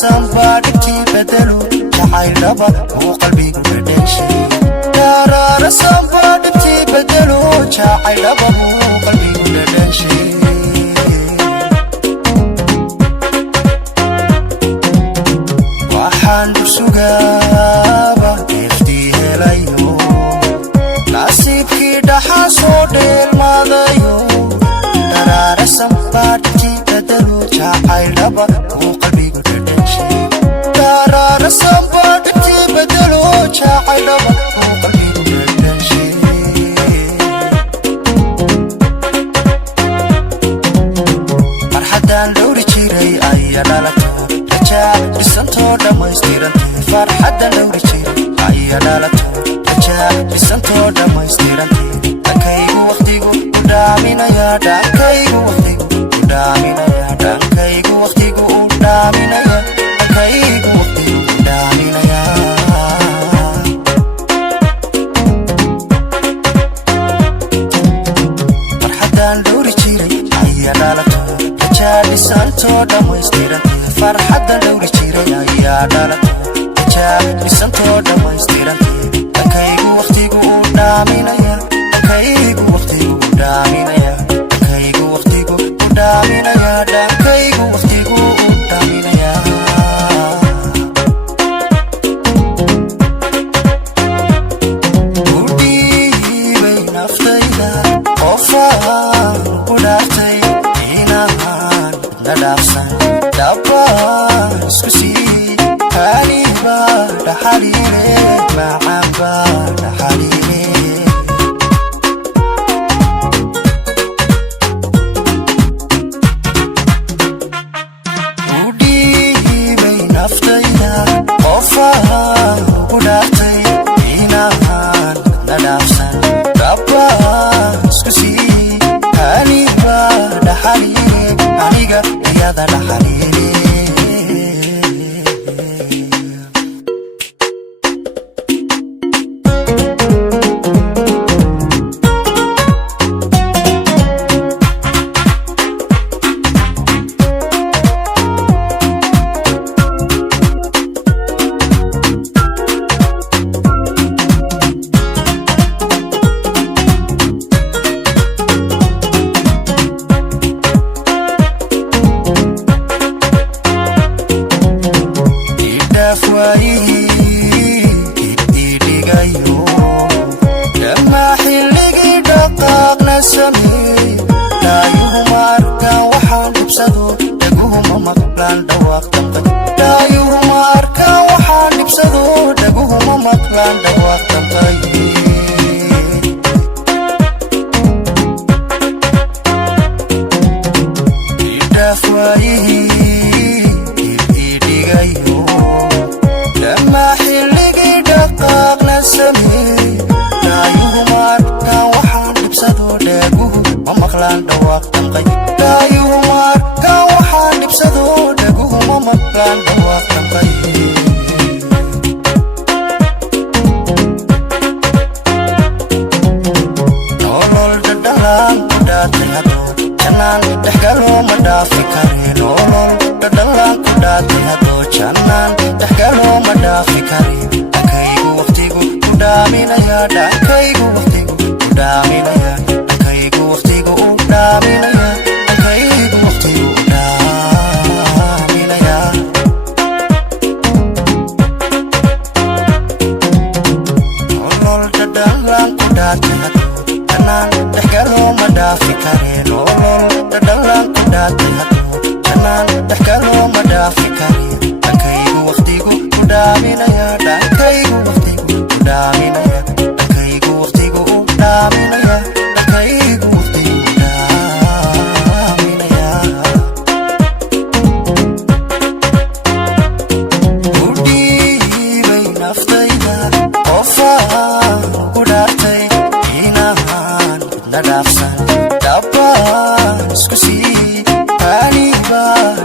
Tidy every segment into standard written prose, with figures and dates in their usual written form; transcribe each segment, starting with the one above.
somebody bedelo jacaylaba oo qalbigu dhadhashay daraara somebody bedelo jacaylaba oo qalbigu dhadhashay waxaan sugaaba iftii helayo nasiibkii dhaxaa soo dheelmadayo daraara somebody bedelo jacaylaba oo qalbigu dhadhashay daraara somebody bedelo jacaylaba oo qalbigu dhadhashay marxadan dhowri jiray ayaa dhalato rajaa dhisantoo dhammaystirantay farxadan dhowri jiray ayaa dhalato rajaa dhisantoo dhammaystirantay dhankaygu waqtigu u dhaaminaya dhankaygu waqtigu u dhaaminaya dhankaygu waqtigu u dhaaminaya dhankaygu waqtigu u dhaaminaya farxadan dhowri jiray ayaa dhalato rajaa dhisantoo dhammaystirantay farxadan dhowri jiray ayaa dhalato rajaa dhisantoo dhammaystirantay dhankaygu waqtigu u dhaaminaya dhankaygu waqtigu u dhaaminaya dhankaygu waqtigu u dhaaminaya dhankaygu waqtigu u dhaaminaya u dhiibay naftayda qofaan ku dhaartay inaan na dhaafsan dhabbaan isku sii haliba dhaxaliile macaanba dhaxaliile u dhiibay naftayda qofaan ku dhaartay inaan na dhaafsan dhabbaan isku sii haliba dhaxaliile aniga iyada dhaxaliile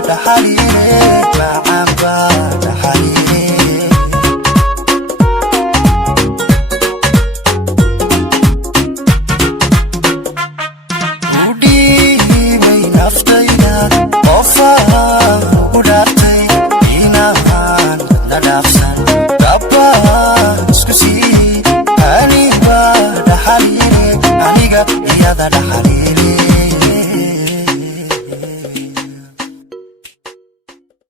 dhaxaliile macaanba dhaxaliile qalbiga iyada dhaxaliil